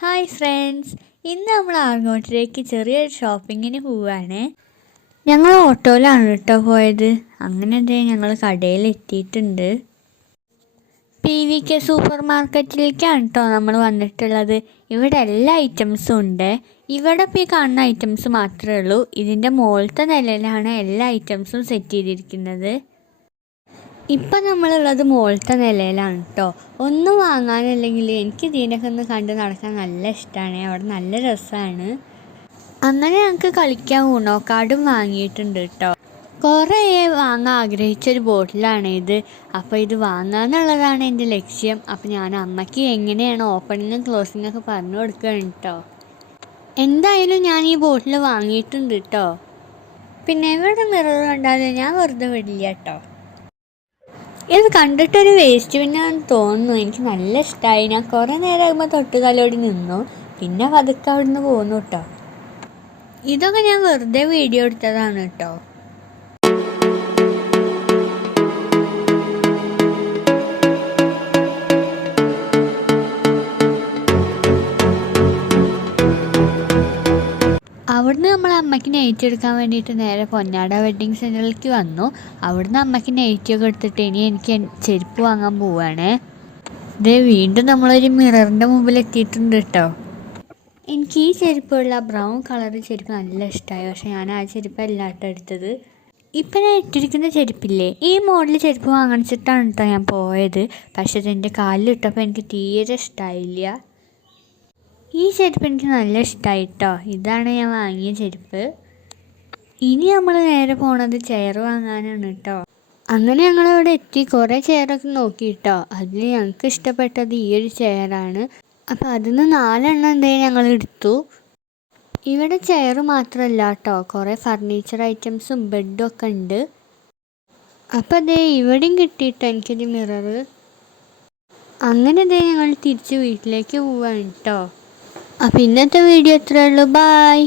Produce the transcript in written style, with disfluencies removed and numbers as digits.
Hi friends, ഇന്ന് നമ്മൾ ആർങ്ങോട്ടിലേക്ക് ചെറിയൊരു ഷോപ്പിങ്ങിന് പോവുകയാണ്. ഞങ്ങൾ ഓട്ടോയിലാണ് കേട്ടോ പോയത്. അങ്ങനെ ഞങ്ങൾ കടയിൽ എത്തിയിട്ടുണ്ട്. PVK സൂപ്പർ മാർക്കറ്റിലേക്കാണ് കേട്ടോ നമ്മൾ വന്നിട്ടുള്ളത്. ഇവിടെ എല്ലാ ഐറ്റംസും ഉണ്ട്. ഇവിടെ ഇപ്പോൾ ഈ കാണുന്ന ഐറ്റംസ് മാത്രമേ ഉള്ളൂ. ഇതിൻ്റെ മുകളിലത്തെ നിലയിലാണ് എല്ലാ ഐറ്റംസും സെറ്റ് ചെയ്തിരിക്കുന്നത്. ഇപ്പം നമ്മളുള്ളത് മുകളിലത്തെ നിലയിലാണ് കേട്ടോ. ഒന്നും വാങ്ങാനല്ലെങ്കിൽ എനിക്ക് ഇതിനൊക്കെ ഒന്ന് കണ്ട് നടക്കാൻ നല്ല ഇഷ്ടമാണ്. അവിടെ നല്ല രസമാണ്. അങ്ങനെ ഞങ്ങൾക്ക് കളിക്കാൻ ഊണോ കാർഡും വാങ്ങിയിട്ടുണ്ട് കേട്ടോ. കുറേ വാങ്ങാൻ ആഗ്രഹിച്ചൊരു ബോട്ടിലാണ് ഇത്. അപ്പോൾ ഇത് വാങ്ങാന്നുള്ളതാണ് എൻ്റെ ലക്ഷ്യം. അപ്പോൾ ഞാൻ അമ്മയ്ക്ക് എങ്ങനെയാണ് ഓപ്പണിങ്ങും ക്ലോസിങ്ങൊക്കെ പറഞ്ഞു കൊടുക്കുകയാണ് കേട്ടോ. എന്തായാലും ഞാൻ ഈ ബോട്ടിൽ വാങ്ങിയിട്ടുണ്ട് കേട്ടോ. പിന്നെ ഇവിടെ മിറർ കണ്ടാലും ഞാൻ വെറുതെ വിടില്ല കേട്ടോ. ഇത് കണ്ടിട്ടൊരു വേസ്റ്റ് പിന്നാന്ന് തോന്നുന്നു. എനിക്ക് നല്ല ഇഷ്ടമായി. ഞാൻ കുറേ നേരം ആകുമ്പോൾ തൊട്ട് തലോടി നിന്നു. പിന്നെ പതുക്കെ അവിടെ നിന്ന് പോന്നു കേട്ടോ. ഇതൊക്കെ ഞാൻ വെറുതെ വീഡിയോ എടുത്തതാണ് കേട്ടോ. അവിടുന്ന് നമ്മൾ അമ്മയ്ക്ക് നെയ്റ്റ് എടുക്കാൻ വേണ്ടിയിട്ട് നേരെ പൊന്നാട വെഡ്ഡിങ് സെൻറ്ററിലേക്ക് വന്നു. അവിടുന്ന് അമ്മയ്ക്ക് നെയ്റ്റൊക്കെ എടുത്തിട്ട് ഇനി എനിക്ക് ചെരുപ്പ് വാങ്ങാൻ പോവുകയാണ്. ഇത് വീണ്ടും നമ്മളൊരു മിററിൻ്റെ മുമ്പിൽ എത്തിയിട്ടുണ്ട് കേട്ടോ. എനിക്ക് ഈ ചെരുപ്പുള്ള ബ്രൗൺ കളർ ചെരുപ്പ് നല്ല ഇഷ്ടമായി. പക്ഷേ ഞാൻ ആ ചെരുപ്പല്ല കേട്ടോ എടുത്തത്. ഇപ്പം ഞാൻ ഇട്ടിരിക്കുന്ന ചെരുപ്പില്ലേ, ഈ മോഡൽ ചെരുപ്പ് വാങ്ങിച്ചിട്ടാണ് കേട്ടോ ഞാൻ പോയത്. പക്ഷേ ഇതെൻ്റെ കാലിലിട്ടപ്പോൾ എനിക്ക് തീരെ ഇഷ്ടമായില്ല. ഈ ചെരുപ്പ് എനിക്ക് നല്ല ഇഷ്ടമായി കേട്ടോ. ഇതാണ് ഞാൻ വാങ്ങിയ ചെരുപ്പ്. ഇനി നമ്മൾ നേരെ പോണത് ചെയർ വാങ്ങാനാണ് കേട്ടോ. അങ്ങനെ ഞങ്ങളവിടെ എത്തി കുറേ ചെയറൊക്കെ നോക്കി കേട്ടോ. അതിൽ ഞങ്ങൾക്ക് ഇഷ്ടപ്പെട്ടത് ഈ ഒരു ചെയറാണ്. അപ്പോൾ അതിൽ നിന്ന് 4 എണ്ണം ഞങ്ങൾ എടുത്തു. ഇവിടെ ചെയർ മാത്രമല്ല കേട്ടോ, കുറേ ഫർണിച്ചർ ഐറ്റംസും ബെഡും ഒക്കെ ഉണ്ട്. അപ്പോൾ ഇവിടെയും കിട്ടിയിട്ടോ എനിക്കൊരു മിറർ. അങ്ങനെ ഞങ്ങൾ തിരിച്ച് വീട്ടിലേക്ക് പോവാണ് കേട്ടോ. അപ്പോൾ ഇന്നത്തെ വീഡിയോ ഇത്രയേ ഉള്ളൂ. ബൈ.